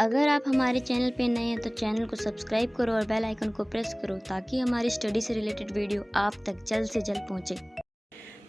अगर आप हमारे चैनल पे नए हैं तो चैनल को सब्सक्राइब करो और बेल आइकन को प्रेस करो ताकि हमारी स्टडी से रिलेटेड वीडियो आप तक जल्द से जल्द पहुंचे।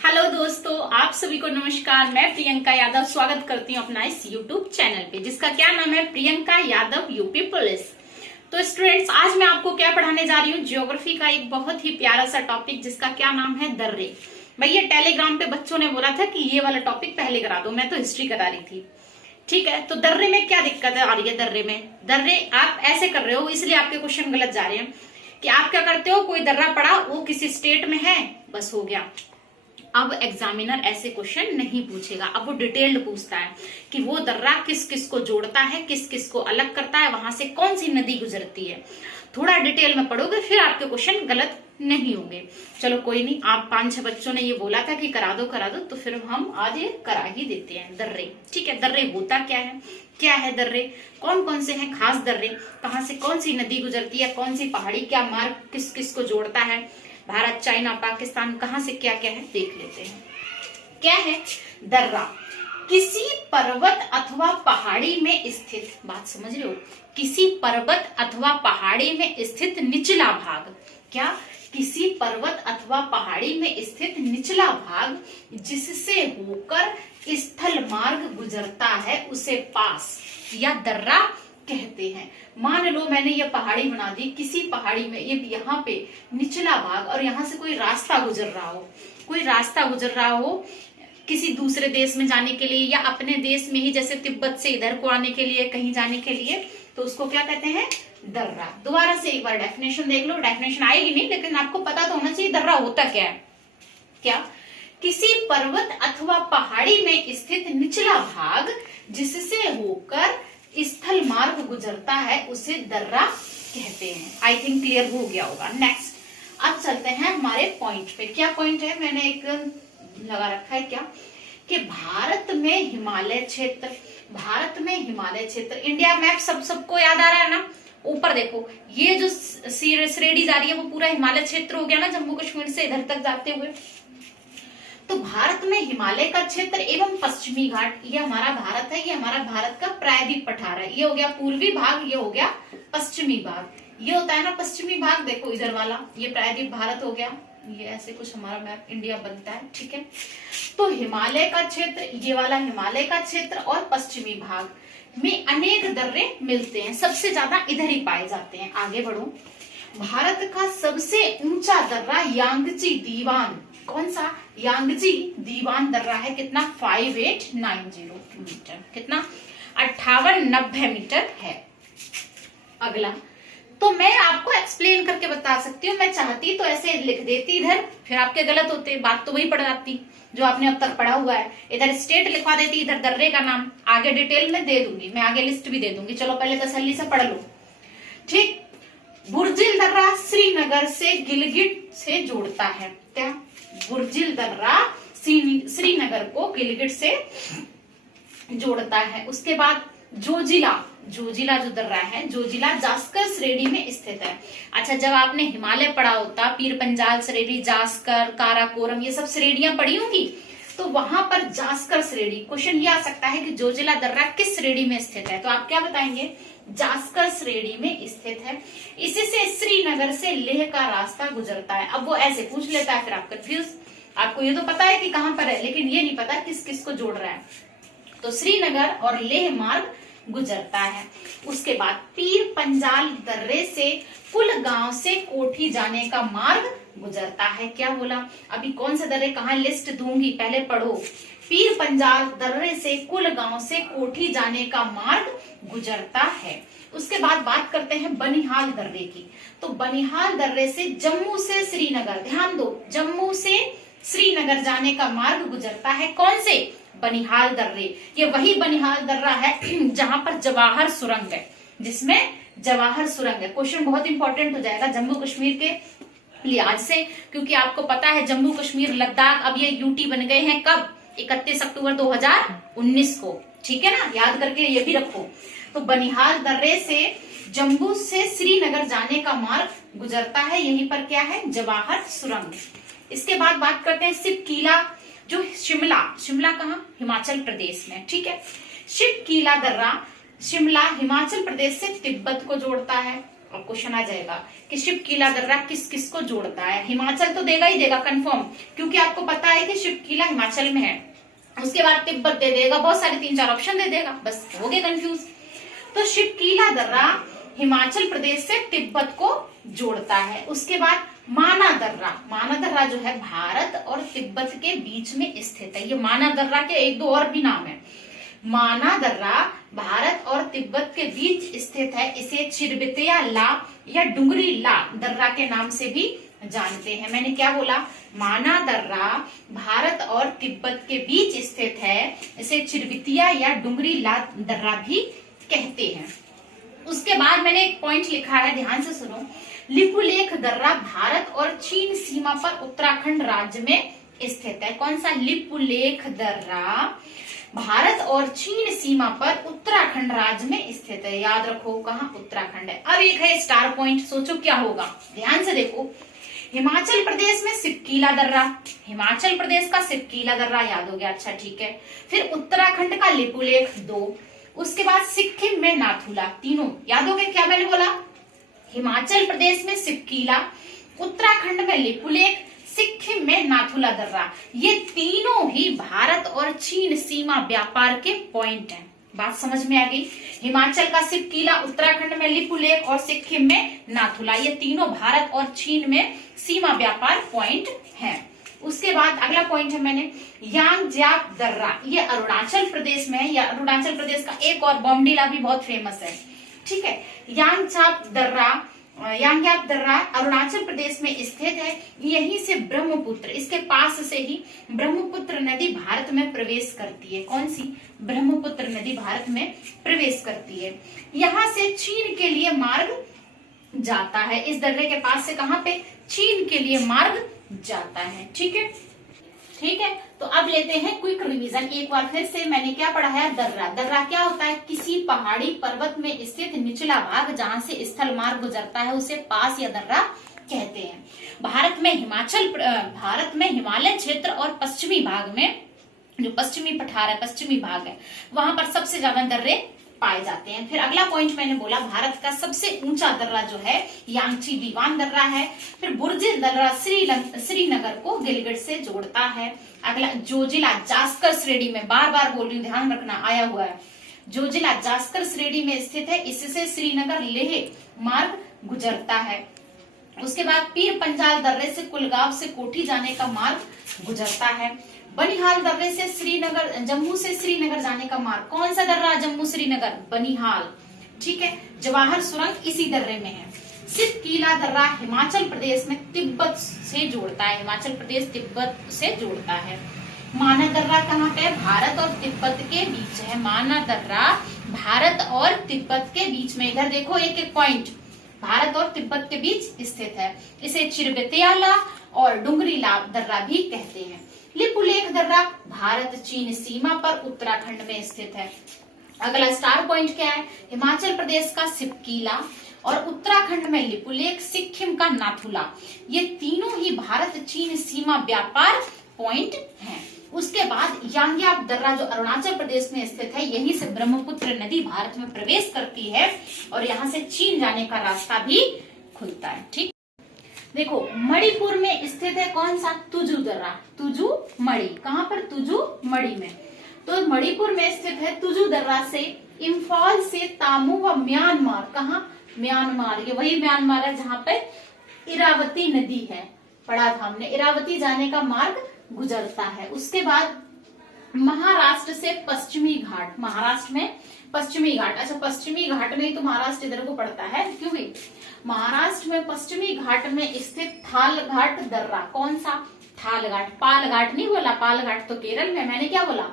हेलो दोस्तों, आप सभी को नमस्कार। मैं प्रियंका यादव स्वागत करती हूँ अपना इस यूट्यूब चैनल पे जिसका क्या नाम है, प्रियंका यादव यूपी पुलिस। तो स्टूडेंट्स, आज मैं आपको क्या पढ़ाने जा रही हूँ, ज्योग्राफी का एक बहुत ही प्यारा सा टॉपिक जिसका क्या नाम है, दर्रे। भैया टेलीग्राम पे बच्चों ने बोला था कि ये वाला टॉपिक पहले करा दो, मैं तो हिस्ट्री करा रही थी। ठीक है, तो दर्रे में क्या दिक्कत आ रही है? दर्रे आप ऐसे कर रहे हो, इसलिए आपके क्वेश्चन गलत जा रहे हैं कि आप क्या करते हो, कोई दर्रा पड़ा, वो किसी स्टेट में है, बस हो गया। अब एग्जामिनर ऐसे क्वेश्चन नहीं पूछेगा, अब वो डिटेल्ड पूछता है कि वो दर्रा किस किस को जोड़ता है, किस किस को अलग करता है, वहां से कौन सी नदी गुजरती है। थोड़ा डिटेल में पढ़ोगे फिर आपके क्वेश्चन गलत नहीं होंगे। चलो कोई नहीं, आप 5-6 बच्चों ने ये बोला था कि करा दो, तो फिर हम आज ये करा ही देते हैं। दर्रे, ठीक है, दर्रे होता क्या है दर्रे, कौन कौन से हैं खास दर्रे, कहाँ से कौन सी नदी गुजरती है, कौन सी पहाड़ी, क्या मार्ग किस किस को जोड़ता है, भारत, चाइना, पाकिस्तान, कहाँ से क्या क्या है देख लेते हैं। क्या है दर्रा? किसी पर्वत अथवा पहाड़ी में स्थित, बात समझ रहे हो, किसी पर्वत अथवा पहाड़ी में स्थित निचला भाग। क्या? किसी पर्वत अथवा पहाड़ी में स्थित निचला भाग जिससे होकर स्थल मार्ग गुजरता है उसे पास या दर्रा कहते हैं। मान लो मैंने ये पहाड़ी बना दी, किसी पहाड़ी में ये यहाँ पे निचला भाग और यहाँ से कोई रास्ता गुजर रहा हो, किसी दूसरे देश में जाने के लिए या अपने देश में ही, जैसे तिब्बत से इधर को आने के लिए, कहीं जाने के लिए, तो उसको क्या कहते हैं, दर्रा। दोबारा से एक बार डेफिनेशन देख लो, डेफिनेशन आएगी नहीं लेकिन आपको पता तो होना चाहिए दर्रा होता क्या है। क्या? किसी पर्वत अथवा पहाड़ी में स्थित निचला भाग जिससे होकर स्थल मार्ग गुजरता है उसे दर्रा कहते हैं। आई थिंक क्लियर हो गया होगा। नेक्स्ट, अब चलते हैं हमारे पॉइंट पे। क्या पॉइंट है, मैंने एक लगा रखा है क्या, कि भारत में हिमालय क्षेत्र, इंडिया मैप सबको याद आ रहा है ना। ऊपर देखो, ये जो श्रेणी जा रही है वो पूरा हिमालय क्षेत्र हो गया ना, जम्मू कश्मीर से इधर तक जाते हुए। तो भारत में हिमालय का क्षेत्र एवं पश्चिमी घाट, ये हमारा भारत है, ये हमारा भारत का प्रायद्वीप पठार है। ये हो गया पूर्वी भाग, ये हो गया पश्चिमी भाग। ये होता है ना पश्चिमी भाग, देखो इधर वाला, ये प्रायद्वीप भारत हो गया। ये ऐसे कुछ हमारा मैप इंडिया बनता है, ठीक है। तो हिमालय का क्षेत्र, ये वाला हिमालय का क्षेत्र और पश्चिमी भाग में अनेक दर्रे मिलते हैं, सबसे ज्यादा इधर ही पाए जाते हैं। आगे बढ़ो, भारत का सबसे ऊंचा दर्रा यांगची दीवान, कौन सा? यांगची दीवान दर्रा है। कितना? 5890 मीटर, कितना? 5890 मीटर है। अगला, तो मैं आपको एक्सप्लेन करके बता सकती हूँ, मैं चाहती तो ऐसे लिख देती इधर, फिर आपके गलत होते, बात तो वही पढ़ जाती जो आपने अब तक पढ़ा हुआ है। इधर स्टेट लिखवा देती, इधर दर्रे का नाम, आगे डिटेल में दे दूंगी, मैं आगे लिस्ट भी दे दूंगी। चलो पहले तसल्ली से पढ़ लो, ठीक। बुर्जिल दर्रा श्रीनगर से गिलगिट से जोड़ता है। क्या? बुर्जिल दर्रा श्रीनगर को गिलगिट से जोड़ता है। उसके बाद जोजिला जो दर्रा है, जोजिला जास्कर श्रेणी में स्थित है। अच्छा, जब आपने हिमालय पढ़ा होता, पीर पंजाल श्रेणी, जास्कर, काराकोरम, ये सब श्रेणियां पढ़ी होंगी, तो वहां पर जास्कर श्रेणी, क्वेश्चन ये आ सकता है कि जोजिला दर्रा किस श्रेणी में स्थित है, तो आप क्या बताएंगे? जास्कर श्रेणी में स्थित है। इसी से श्रीनगर से लेह का रास्ता गुजरता है। अब वो ऐसे पूछ लेता है, फिर आप कंफ्यूज, आपको ये तो पता है कि कहां पर है, लेकिन ये नहीं पता किस किस को जोड़ रहा है। तो श्रीनगर और लेह मार्ग गुजरता है। उसके बाद पीर पंजाल दर्रे से कुलगांव से कोठी जाने का मार्ग गुजरता है। क्या बोला? अभी कौन से दर्रे कहाँ लिस्ट दूंगी, पहले पढ़ो। पीर पंजाल दर्रे से कुलगांव से कोठी जाने का मार्ग गुजरता है। उसके बाद बात करते हैं बनिहाल दर्रे की। तो बनिहाल दर्रे से जम्मू से श्रीनगर, ध्यान दो, जम्मू से श्रीनगर जाने का मार्ग गुजरता है। कौन से? बनिहाल दर्रे। ये वही बनिहाल दर्रा है जहां पर जवाहर सुरंग है, जिसमें जवाहर सुरंग है। क्वेश्चन बहुत इंपॉर्टेंट हो जाएगा जम्मू कश्मीर के लिहाज से, क्योंकि आपको पता है जम्मू कश्मीर लद्दाख अब ये यूटी बन गए हैं। कब? 31 अक्टूबर 2019 को, ठीक है ना, याद करके ये भी रखो। तो बनिहाल दर्रे से जम्मू से श्रीनगर जाने का मार्ग गुजरता है, यहीं पर क्या है? जवाहर सुरंग। इसके बाद बात करते हैं शिव किला, जो शिमला कहाँ? हिमाचल प्रदेश में, ठीक है। शिव किला दर्रा शिमला हिमाचल प्रदेश से तिब्बत को जोड़ता है। और क्वेश्चन आ जाएगा कि शिवकीला दर्रा किस किस को जोड़ता है। हिमाचल तो देगा ही देगा कंफर्म, क्योंकि आपको पता है कि शिवकीला हिमाचल में है। उसके बाद तिब्बत दे देगा, बहुत सारे 3-4 ऑप्शन दे देगा, बस हो गए कंफ्यूज। तो शिवकीला दर्रा हिमाचल प्रदेश से तिब्बत को जोड़ता है। उसके बाद माना दर्रा जो है भारत और तिब्बत के बीच में स्थित है। ये माना दर्रा के 1-2 और भी नाम है। माना दर्रा भारत और तिब्बत के बीच स्थित है। इसे चिरबितिया ला या डुंगरी ला दर्रा के नाम से भी जानते हैं। मैंने क्या बोला? माना दर्रा भारत और तिब्बत के बीच स्थित है। इसे चिरबितिया या डुंगरी ला दर्रा भी कहते हैं। उसके बाद मैंने एक पॉइंट लिखा है, ध्यान से सुनो। लिपुलेख दर्रा भारत और चीन सीमा पर उत्तराखंड राज्य में स्थित है। कौन सा? लिपुलेख दर्रा भारत और चीन सीमा पर उत्तराखंड राज्य में स्थित है। याद रखो कहाँ? उत्तराखंड है। अब एक है स्टार पॉइंट, सोचो क्या होगा, ध्यान से देखो। हिमाचल प्रदेश में सिपकीला दर्रा, हिमाचल प्रदेश का सिपकीला दर्रा याद हो गया, अच्छा ठीक है। फिर उत्तराखंड का लिपुलेख 2, उसके बाद सिक्किम में नाथुला, तीनों याद हो गए। क्या मैंने बोला? हिमाचल प्रदेश में सिपकीला, उत्तराखंड में लिपुलेख, सिक्किम में नाथुला दर्रा। ये तीनों ही भारत और चीन सीमा व्यापार के पॉइंट हैं। बात समझ में आ गई? हिमाचल का सिपकीला, उत्तराखंड में लिपुलेख और सिक्किम में नाथुला, ये तीनों भारत और चीन में सीमा व्यापार पॉइंट हैं। उसके बाद अगला पॉइंट है मैंने यांगजाप दर्रा, ये अरुणाचल प्रदेश में है। या अरुणाचल प्रदेश का एक और बॉमडीला भी बहुत फेमस है, ठीक है। यांगजाप दर्रा अरुणाचल प्रदेश में स्थित है। यहीं से ब्रह्मपुत्र, इसके पास से ही ब्रह्मपुत्र नदी भारत में प्रवेश करती है। कौन सी? ब्रह्मपुत्र नदी भारत में प्रवेश करती है। यहाँ से चीन के लिए मार्ग जाता है। इस दर्रे के पास से कहाँ पे? चीन के लिए मार्ग जाता है, ठीक है। ठीक है, तो अब लेते हैं क्विक रिवीजन। एक बार फिर से मैंने क्या पढ़ा है? दर्रा। दर्रा क्या होता है? किसी पहाड़ी पर्वत में स्थित निचला भाग जहां से स्थल मार्ग गुजरता है उसे पास या दर्रा कहते हैं। भारत में हिमालय क्षेत्र और पश्चिमी भाग में, जो पश्चिमी पठार है, पश्चिमी भाग है, वहां पर सबसे ज्यादा दर्रे पाए जाते हैं। फिर अगला पॉइंट मैंने बोला भारत का सबसे ऊंचा दर्रा जो है यांगची दीवान दर्रा है। फिर बुर्जे दर्रा श्रीनगर को गिलगित से जोड़ता है। अगला जोजिला जास्कर श्रेणी में, बार बार बोल रही हूँ, ध्यान रखना, आया हुआ है। जोजिला जास्कर श्रेणी में स्थित है। इससे श्रीनगर लेह मार्ग गुजरता है। उसके बाद पीर पंजाल दर्रे से कुलगांव से कोठी जाने का मार्ग गुजरता है। बनिहाल दर्रे से श्रीनगर, जम्मू से श्रीनगर जाने का मार्ग, कौन सा दर्रा? जम्मू श्रीनगर, बनिहाल, ठीक है। जवाहर सुरंग इसी दर्रे में है। सिपकीला दर्रा हिमाचल प्रदेश में तिब्बत से जोड़ता है। हिमाचल प्रदेश तिब्बत से जोड़ता है। माना दर्रा कहाँ पे है? भारत और तिब्बत के बीच है। माना दर्रा भारत और तिब्बत के बीच में, इधर देखो एक एक पॉइंट, भारत और तिब्बत के बीच स्थित है। इसे चिरबेतियाला और डुंगरीला दर्रा भी कहते हैं। लिपुलेख दर्रा भारत चीन सीमा पर उत्तराखंड में स्थित है। अगला स्टार पॉइंट क्या है? हिमाचल प्रदेश का सिपकीला और उत्तराखंड में लिपुलेख, सिक्किम का नाथुला, ये तीनों ही भारत चीन सीमा व्यापार पॉइंट हैं। उसके बाद यांग्याप दर्रा जो अरुणाचल प्रदेश में स्थित है, यहीं से ब्रह्मपुत्र नदी भारत में प्रवेश करती है और यहाँ से चीन जाने का रास्ता भी खुलता है, ठीक। देखो मणिपुर में स्थित है कौन सा? तुजु दर्रा, तुजु मणि, कहाँ पर? तुजु मणि में। तो मणिपुर में स्थित है तुजु दर्रा से इम्फाल से तामू व म्यांमार, कहाँ? म्यांमार, ये वही म्यांमार है जहाँ पे इरावती नदी है, पढ़ा था हमने। इरावती जाने का मार्ग गुजरता है। उसके बाद महाराष्ट्र से पश्चिमी घाट, महाराष्ट्र में पश्चिमी घाट, अच्छा पश्चिमी घाट में ही तो महाराष्ट्र इधर को पड़ता है, क्यों भाई? महाराष्ट्र में पश्चिमी घाट में स्थित थालघाट दर्रा, कौन सा? थालघाट, पालघाट नहीं बोला, पालघाट तो केरल में, मैंने क्या बोला?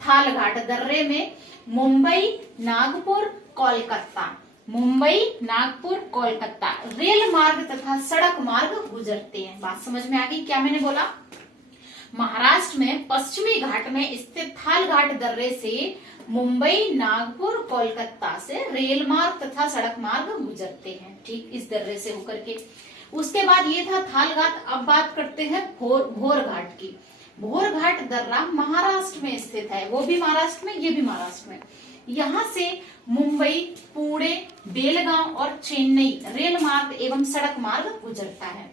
थालघाट दर्रे में मुंबई, नागपुर, कोलकाता, मुंबई, नागपुर, कोलकाता रेल मार्ग तथा सड़क मार्ग गुजरते हैं। बात समझ में आ गई? क्या मैंने बोला? महाराष्ट्र में पश्चिमी घाट में स्थित थालघाट दर्रे से मुंबई, नागपुर, कोलकाता से रेल मार्ग तथा सड़क मार्ग गुजरते हैं, ठीक, इस दर्रे से होकर के। उसके बाद ये था थालघाट। अब बात करते हैं भोर घाट की। भोर घाट दर्रा महाराष्ट्र में स्थित है, वो भी महाराष्ट्र में, ये भी महाराष्ट्र में। यहाँ से मुंबई, पुणे, बेलगांव और चेन्नई रेल मार्ग एवं सड़क मार्ग गुजरता है।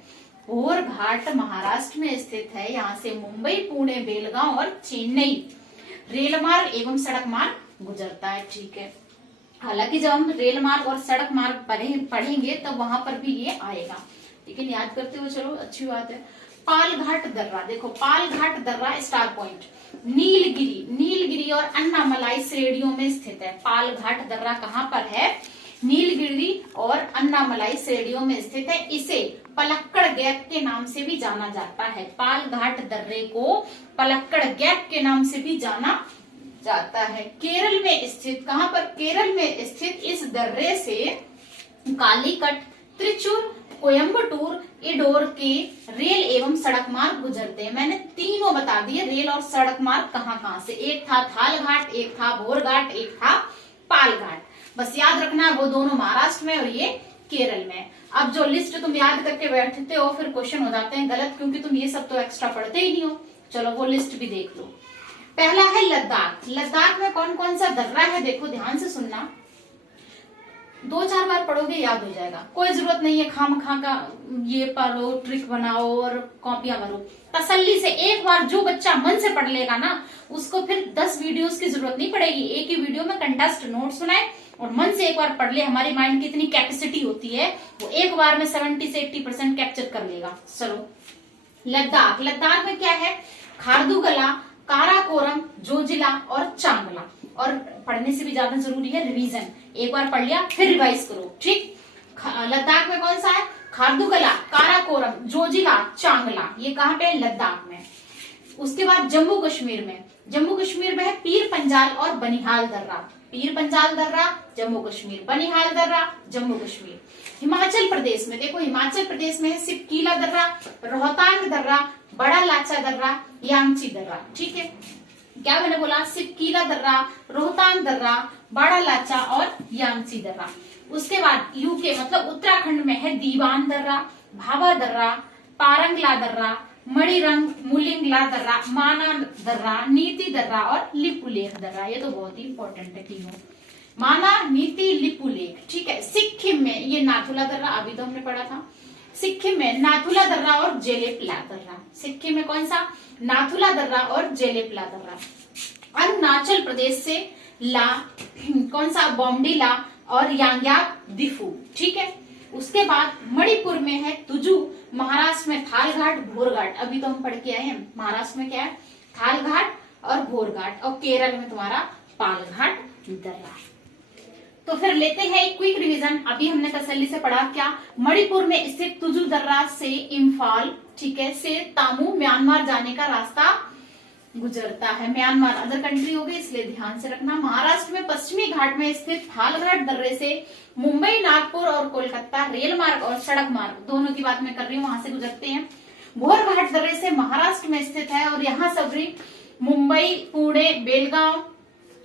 भोर घाट महाराष्ट्र में स्थित है। यहाँ से मुंबई, पुणे, बेलगांव और चेन्नई रेल मार्ग एवं सड़क मार्ग गुजरता है। ठीक है, हालांकि जब हम रेल मार्ग और सड़क मार्ग पढ़ेंगे तब वहां पर भी ये आएगा, लेकिन याद करते हुए चलो, अच्छी बात है। पालघाट दर्रा, देखो पालघाट दर्रा स्टार पॉइंट नीलगिरी और अन्नामलाई श्रेणियों में स्थित है। पालघाट दर्रा कहाँ पर है? नीलगिरी और अन्नामलाई श्रेणियों में स्थित है। इसे पलक्कड़ गैप के नाम से भी जाना जाता है। पालघाट दर्रे को पलक्कड़ गैप के नाम से भी जाना जाता है। केरल में स्थित, कहाँ पर? केरल में स्थित इस दर्रे से कालीकट, त्रिचूर, कोयम्बटूर, इडोर के रेल एवं सड़क मार्ग गुजरते हैं। मैंने तीनों बता दिए रेल और सड़क मार्ग कहाँ कहाँ से। एक था थालघाट, एक था भोरघाट, एक था पालघाट। बस याद रखना वो दोनों महाराष्ट्र में और ये केरल में। अब जो लिस्ट तुम याद करके बैठते हो फिर क्वेश्चन हो जाते हैं गलत, क्योंकि तुम ये सब तो एक्स्ट्रा पढ़ते ही नहीं हो। चलो वो लिस्ट भी देख लो। पहला है लद्दाख। लद्दाख में कौन कौन सा दर्रा है? देखो ध्यान से सुनना, 2-4 बार पढ़ोगे याद हो जाएगा। कोई जरूरत नहीं है खामखा का ये पढ़ो, ट्रिक बनाओ और कॉपियां भरो। तसल्ली से एक बार जो बच्चा मन से पढ़ लेगा ना, उसको फिर 10 वीडियोस की जरूरत नहीं पड़ेगी। एक ही वीडियो में कंटेस्ट नोट्स बनाए और मन से एक बार पढ़ ले। हमारे माइंड की इतनी कैपेसिटी होती है, वो एक बार में 70 से 80% कैप्चर कर लेगा। चलो लद्दाख। लद्दाख में क्या है? खारदुगला, काराकोरम, जोजिला और चांगला। और पढ़ने से भी ज्यादा जरूरी है रिवीजन। एक बार पढ़ लिया फिर रिवाइज करो। ठीक, लद्दाख में कौन सा है? खारदुगला, काराकोरम, जोजिला, चांगला। ये कहाँ पे है? लद्दाख में। उसके बाद जम्मू कश्मीर में, जम्मू कश्मीर में है पीर पंजाल और बनिहाल दर्रा। पीर पंजाल दर्रा जम्मू कश्मीर, बनिहाल दर्रा जम्मू कश्मीर। हिमाचल प्रदेश में देखो, हिमाचल प्रदेश में है सिपकीला दर्रा, रोहतांग दर्रा, बड़ा लाचा दर्रा, यांगची दर्रा। ठीक है, क्या मैंने बोला? सिपकीला दर्रा, रोहतांग दर्रा, बड़ा लाचा और यांगची दर्रा। उसके बाद यूके मतलब उत्तराखंड में है दीवान दर्रा, भावा दर्रा, पारंगला दर्रा, मणिरंग, मुलिंगला दर्रा, माना दर्रा, नीति दर्रा और लिपुलेख दर्रा। ये तो बहुत ही इंपॉर्टेंट है तीनों, माना, नीति, लिपुलेख। ठीक है, सिक्किम में ये नाथुला दर्रा, अभी तो हमने पढ़ा था। सिक्किम में नाथुला दर्रा और जेलेपला दर्रा। सिक्किम में कौन सा? नाथुला दर्रा और जेलेपला दर्रा। अरुणाचल प्रदेश से कौन सा? बॉम्डीला और यांग्याक दिफू। ठीक है, उसके बाद मणिपुर में है तुजू, महाराष्ट्र में थालघाट, भोरघाट। अभी तो हम पढ़ के आए हैं। महाराष्ट्र में क्या है? थालघाट और भोरघाट। और केरल में तुम्हारा पालघाट दर्रा। तो फिर लेते हैं एक क्विक रिवीजन। अभी हमने तसल्ली से पढ़ा क्या? मणिपुर में स्थित तुजू दर्रा से इम्फाल, ठीक है, से तामू म्यांमार जाने का रास्ता गुजरता है। म्यांमार अदर कंट्री हो गई, इसलिए ध्यान से रखना। महाराष्ट्र में पश्चिमी घाट में स्थित थालघाट दर्रे से मुंबई, नागपुर और कोलकाता रेल मार्ग और सड़क मार्ग, दोनों की बात मैं कर रही हूँ, वहां से गुजरते हैं। भोरघाट दर्रे से महाराष्ट्र में स्थित है और यहाँ सभी मुंबई, पुणे, बेलगांव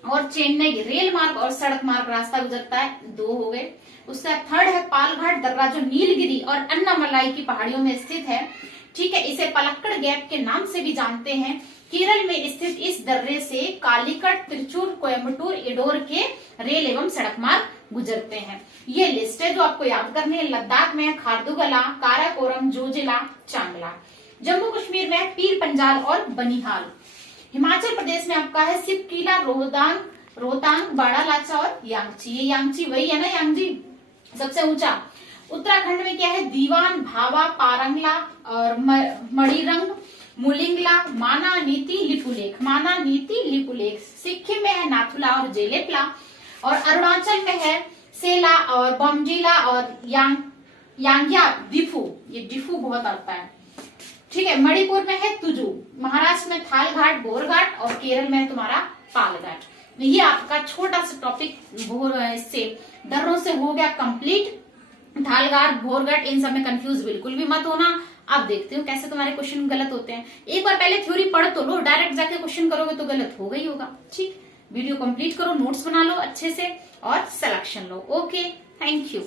और चेन्नई रेल मार्ग और सड़क मार्ग रास्ता गुजरता है। 2 हो गए। उसका थर्ड है पालघाट दर्रा, जो नीलगिरी और अन्नामलाई की पहाड़ियों में स्थित है। ठीक है, इसे पलक्कड़ गैप के नाम से भी जानते हैं। केरल में स्थित इस दर्रे से कालीकट, त्रिचूर, कोयम्बटूर, इडोर के रेल एवं सड़क मार्ग गुजरते हैं। ये लिस्ट है जो आपको याद करनी है। लद्दाख में है खारदुगला, काराकोरम, जोजिला, चांगला। जम्मू कश्मीर में है पीर पंजाल और बनिहाल। हिमाचल प्रदेश में आपका है सिपकीला, रोहतांग, बड़ा लाचा और यांगची। ये यांगची वही है ना, यांगची सबसे ऊंचा। उत्तराखंड में क्या है? दीवान, भावा, पारंगला और मणिरंग, मुलिंगला, माना, नीति, लिपुलेख। माना, नीति, लिपुलेख। सिक्किम में है नाथुला और जेलेपला। और अरुणाचल में है सेला और बॉम्जिला और यांग्याक दिफू। ये दिफू बहुत आता है। ठीक है, मणिपुर में है तुजू, महाराष्ट्र में थालघाट, भोरघाट और केरल में है तुम्हारा पालघाट। ये आपका छोटा सा टॉपिक से दर्रों से हो गया कंप्लीट। थालघाट, भोरघाट, इन सब में कंफ्यूज बिल्कुल भी मत होना। अब देखते हो कैसे तुम्हारे क्वेश्चन गलत होते हैं। एक बार पहले थ्योरी पढ़ तो लो, डायरेक्ट जाके क्वेश्चन करोगे तो गलत होगा ही होगा। ठीक, वीडियो कंप्लीट करो, नोट्स बना लो अच्छे से और selection low. Okay, thank you.